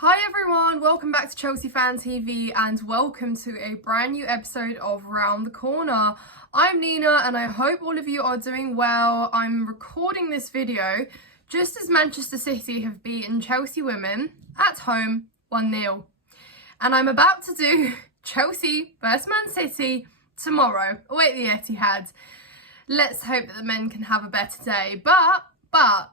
Hi everyone, welcome back to Chelsea Fan TV and welcome to a brand new episode of Round the Corner. I'm Nina and I hope all of you are doing well. I'm recording this video just as Manchester City have beaten Chelsea women at home 1-0. And I'm about to do Chelsea versus Man City tomorrow, away at the Etihad. Let's hope that the men can have a better day, but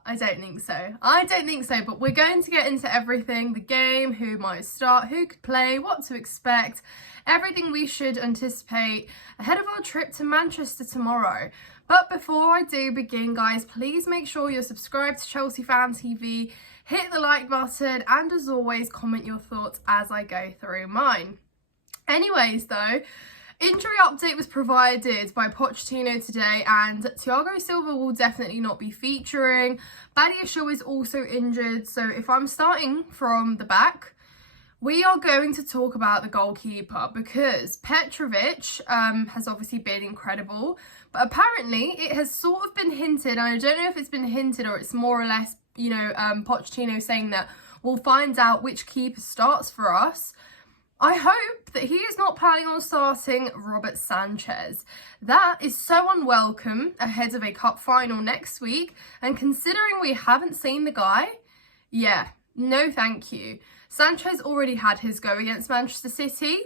I don't think so. But we're going to get into everything, the game, who might start, who could play, what to expect, everything we should anticipate ahead of our trip to Manchester tomorrow. But before I do begin, guys, please make sure you're subscribed to Chelsea Fan TV, hit the like button, and as always, comment your thoughts as I go through mine. Anyways, though, injury update was provided by Pochettino today and Thiago Silva will definitely not be featuring. Badiashile is also injured, so if I'm starting from the back, we are going to talk about the goalkeeper because Petrovic has obviously been incredible, but apparently it has sort of been hinted, and I don't know if it's been hinted or it's more or less, Pochettino saying that we'll find out which keeper starts for us. I hope that he is not planning on starting Robert Sanchez. That is so unwelcome ahead of a cup final next week, and considering we haven't seen the guy, yeah, no thank you. Sanchez already had his go against Manchester City,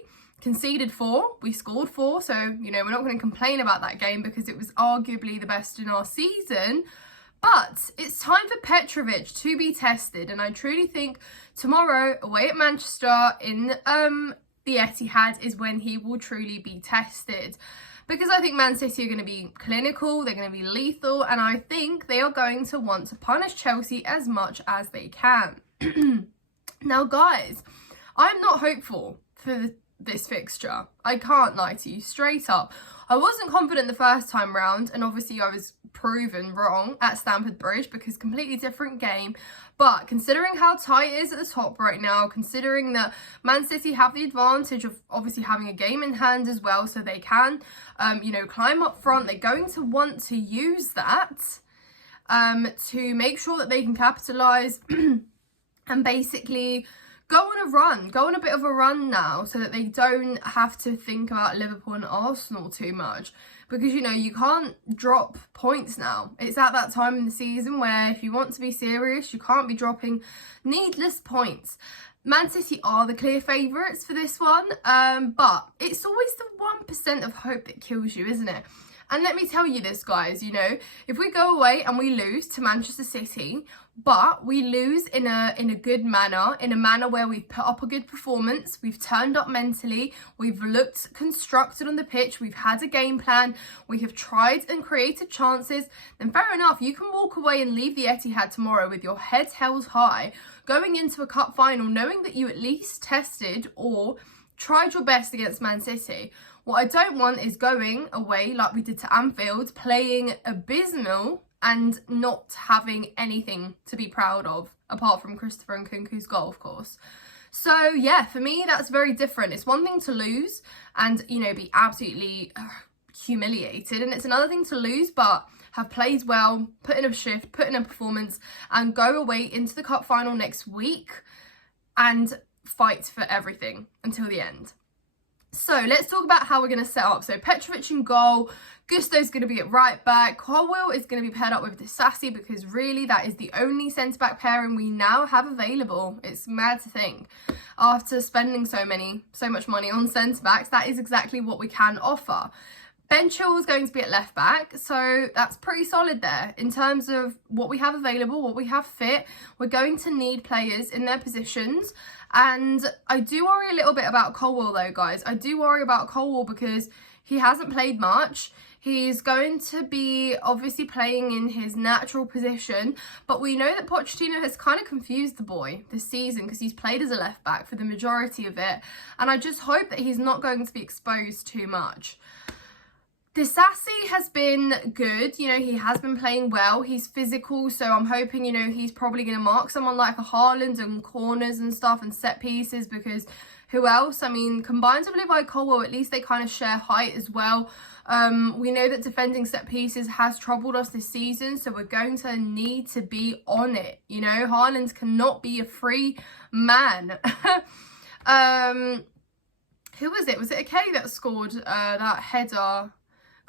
conceded 4, we scored 4, so, we're not going to complain about that game because it was arguably the best in our season. But it's time for Petrovic to be tested, and I truly think tomorrow away at Manchester in the Etihad is when he will truly be tested, because I think Man City are going to be clinical, they're going to be lethal, and I think they are going to want to punish Chelsea as much as they can. Now guys, I'm not hopeful for this fixture. I can't lie to you, straight up. I wasn't confident the first time round, and obviously I was proven wrong at Stamford Bridge because completely different game. But considering how tight it is at the top right now, considering that Man City have the advantage of obviously having a game in hand as well, so they can, climb up front, they're going to want to use that to make sure that they can capitalise and basically go on a bit of a run now, so that they don't have to think about Liverpool and Arsenal too much. Because, you can't drop points now. It's at that time in the season where if you want to be serious, you can't be dropping needless points. Man City are the clear favourites for this one, but it's always the 1% of hope that kills you, isn't it? And let me tell you this, guys, if we go away and we lose to Manchester City, but we lose in a good manner, in a manner where we've put up a good performance, we've turned up mentally, we've looked constructed on the pitch, we've had a game plan, we have tried and created chances, then fair enough, you can walk away and leave the Etihad tomorrow with your head held high, going into a cup final, knowing that you at least tested or tried your best against Man City. What I don't want is going away like we did to Anfield, playing abysmal and not having anything to be proud of, apart from Christopher Nkunku's goal, of course. So, yeah, for me, that's very different. It's one thing to lose and, be absolutely humiliated, and it's another thing to lose but have played well, put in a shift, put in a performance, and go away into the cup final next week and fight for everything until the end. So let's talk about how we're going to set up. So Petrovic in goal, Gusto's going to be at right back, Colwill is going to be paired up with Disasi because really that is the only centre-back pairing we now have available. It's mad to think. After spending so much money on centre-backs, that is exactly what we can offer. Ben Chilwell is going to be at left back, so that's pretty solid there. In terms of what we have available, what we have fit, we're going to need players in their positions. And I do worry a little bit about Colwill though, guys. I do worry about Colwill because he hasn't played much. He's going to be obviously playing in his natural position, but we know that Pochettino has kind of confused the boy this season because he's played as a left back for the majority of it. And I just hope that he's not going to be exposed too much. Disasi has been good, you know, he has been playing well, he's physical, so I'm hoping, you know, he's probably going to mark someone like a Haaland and corners and stuff and set pieces, because who else? I mean, combined with Levi Colwill, at least they kind of share height as well. We know that defending set pieces has troubled us this season, so we're going to need to be on it, you know. Haaland cannot be a free man. Who was it? Was it Ake that scored that header?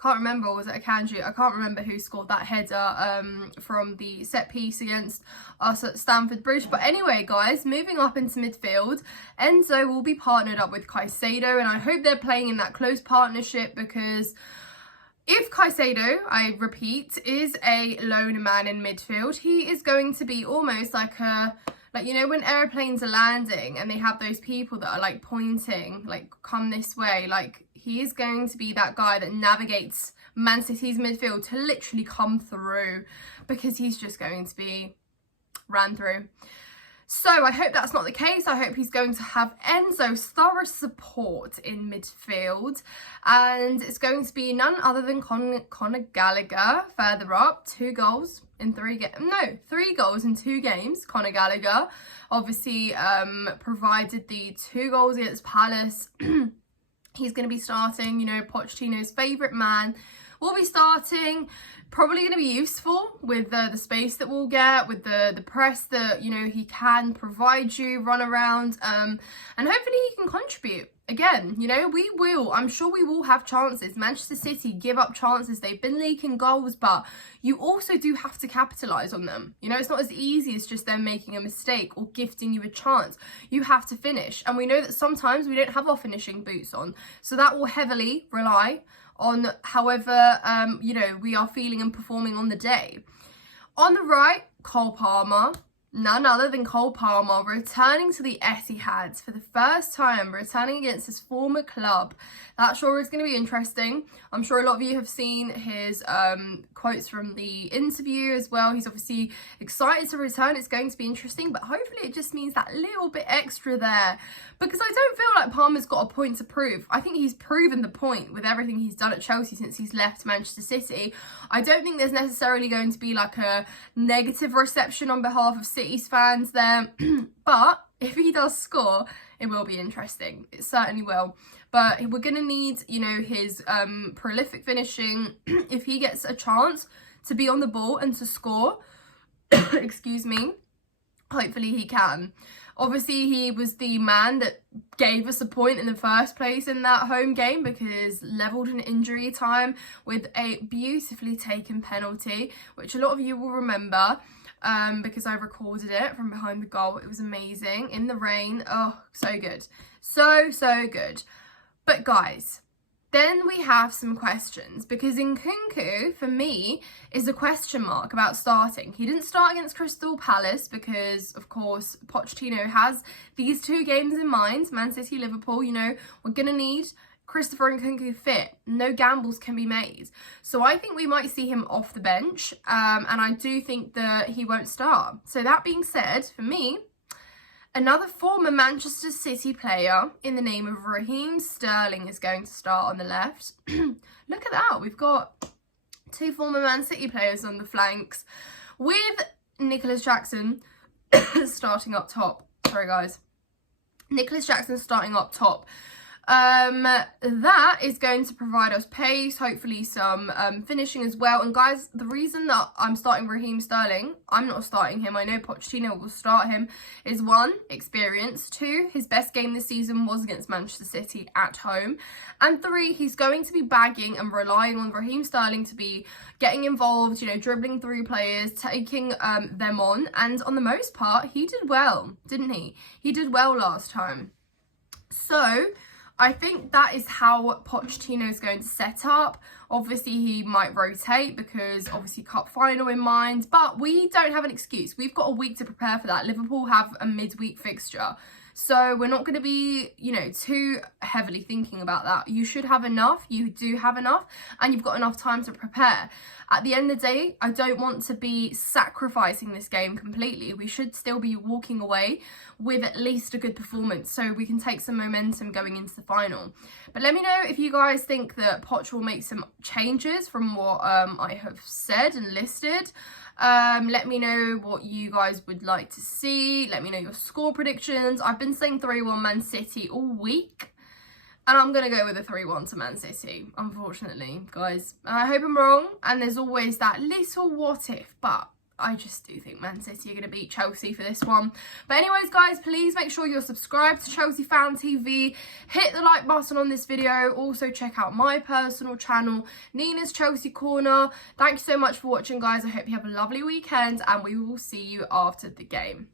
Can't remember, was it a Kanji? I can't remember who scored that header from the set piece against us at Stamford Bridge. But anyway, guys, moving up into midfield, Enzo will be partnered up with Caicedo, and I hope they're playing in that close partnership, because if Caicedo, I repeat, is a lone man in midfield, he is going to be almost like a... Like, you know, when airplanes are landing and they have those people that are, like, pointing, like, come this way, like, he is going to be that guy that navigates Man City's midfield to literally come through, because he's just going to be ran through. So I hope that's not the case. I hope he's going to have Enzo's thorough support in midfield. And it's going to be none other than Conor Gallagher further up. 3 goals in 2 games. Conor Gallagher obviously provided the 2 goals against Palace. He's going to be starting, you know, Pochettino's favourite man will be starting. Probably going to be useful with the space that we'll get, with the press that, you know, he can provide you, run around, and hopefully he can contribute. Again, you know, I'm sure we will have chances. Manchester City give up chances. They've been leaking goals, but you also do have to capitalise on them. You know, it's not as easy as just them making a mistake or gifting you a chance. You have to finish. And we know that sometimes we don't have our finishing boots on. So that will heavily rely on however, you know, we are feeling and performing on the day. On the right, Cole Palmer. None other than Cole Palmer returning to the Etihad for the first time, returning against his former club. That sure is going to be interesting. I'm sure a lot of you have seen his quotes from the interview as well. He's obviously excited to return. It's going to be interesting, but hopefully it just means that little bit extra there, because I don't feel like Palmer's got a point to prove. I think he's proven the point with everything he's done at Chelsea since he's left Manchester City. I don't think there's necessarily going to be like a negative reception on behalf of City's fans there, but if he does score, it will be interesting. It certainly will. But we're going to need, you know, his prolific finishing. If he gets a chance to be on the ball and to score, excuse me, hopefully he can. Obviously, he was the man that gave us a point in the first place in that home game, because levelled in injury time with a beautifully taken penalty, which a lot of you will remember. Because I recorded it from behind the goal. It was amazing in the rain. Oh, so good. So good. But guys, then we have some questions, because Nkunku, for me, is a question mark about starting. He didn't start against Crystal Palace because, of course, Pochettino has these 2 games in mind. Man City, Liverpool, you know, we're going to need Christopher Nkunku fit. No gambles can be made. So I think we might see him off the bench, and I do think that he won't start. So that being said, for me, another former Manchester City player in the name of Raheem Sterling is going to start on the left. Look at that. We've got 2 former Man City players on the flanks, with Nicholas Jackson starting up top. Sorry, guys. Nicholas Jackson starting up top. That is going to provide us pace, hopefully some finishing as well. And guys, the reason that I'm starting Raheem Sterling, I'm not starting him, I know Pochettino will start him, is 1, experience, 2, his best game this season was against Manchester City at home, and 3, he's going to be bagging and relying on Raheem Sterling to be getting involved, you know, dribbling through players, taking them on, and on the most part, he did well, didn't he? He did well last time. So I think that is how Pochettino is going to set up. Obviously, he might rotate because obviously cup final in mind, but we don't have an excuse. We've got a week to prepare for that. Liverpool have a midweek fixture. So we're not going to be, you know, too heavily thinking about that. You should have enough. You do have enough, and you've got enough time to prepare. At the end of the day, I don't want to be sacrificing this game completely. We should still be walking away with at least a good performance so we can take some momentum going into the final. But let me know if you guys think that Poch will make some changes from what I have said and listed. Let me know what you guys would like to see. Let me know your score predictions. I've been saying 3-1 Man City all week, and I'm going to go with a 3-1 to Man City, unfortunately, guys. I hope I'm wrong, and there's always that little what if, but I just do think Man City are going to beat Chelsea for this one. But anyways, guys, please make sure you're subscribed to Chelsea Fan TV. Hit the like button on this video. Also, check out my personal channel, Nina's Chelsea Corner. Thank you so much for watching, guys. I hope you have a lovely weekend, and we will see you after the game.